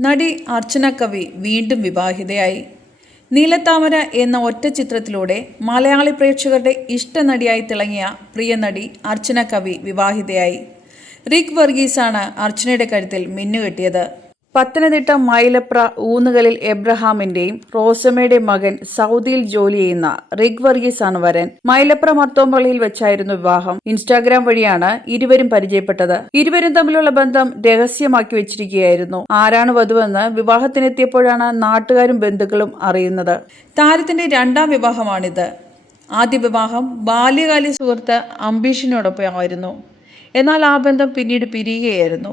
നടി അർച്ചന കവി വീണ്ടും വിവാഹിതയായി. നീലത്താമര എന്ന ഒറ്റ ചിത്രത്തിലൂടെ മലയാളി പ്രേക്ഷകരുടെ ഇഷ്ടനടിയായി തിളങ്ങിയ പ്രിയ നടി അർച്ചന കവി വിവാഹിതയായി. റിക് വർഗീസാണ് അർച്ചനയുടെ കഴുത്തിൽ മിന്നുകെട്ടിയത്. പത്തനംതിട്ട മൈലപ്ര ഊന്നുകലിൽ എബ്രഹാമിന്റെയും റോസമ്മയുടെ മകൻ സൗദിയിൽ ജോലി ചെയ്യുന്ന റിഗ് വർഗീസ് ആണ് വരൻ മൈലപ്ര മർത്തോമ്പള്ളിയിൽ വെച്ചായിരുന്നു വിവാഹം. ഇൻസ്റ്റാഗ്രാം വഴിയാണ് ഇരുവരും പരിചയപ്പെട്ടത്. ഇരുവരും തമ്മിലുള്ള ബന്ധം രഹസ്യമാക്കി വെച്ചിരിക്കുകയായിരുന്നു. ആരാണ് വധുവെന്ന് വിവാഹത്തിനെത്തിയപ്പോഴാണ് നാട്ടുകാരും ബന്ധുക്കളും അറിയുന്നത്. താരത്തിന്റെ രണ്ടാം വിവാഹമാണിത്. ആദ്യ വിവാഹം ബാല്യകാല സുഹൃത്ത് അംബീഷിനോടൊപ്പമായിരുന്നു. എന്നാൽ ആ ബന്ധം പിന്നീട് പിരിയുകയായിരുന്നു.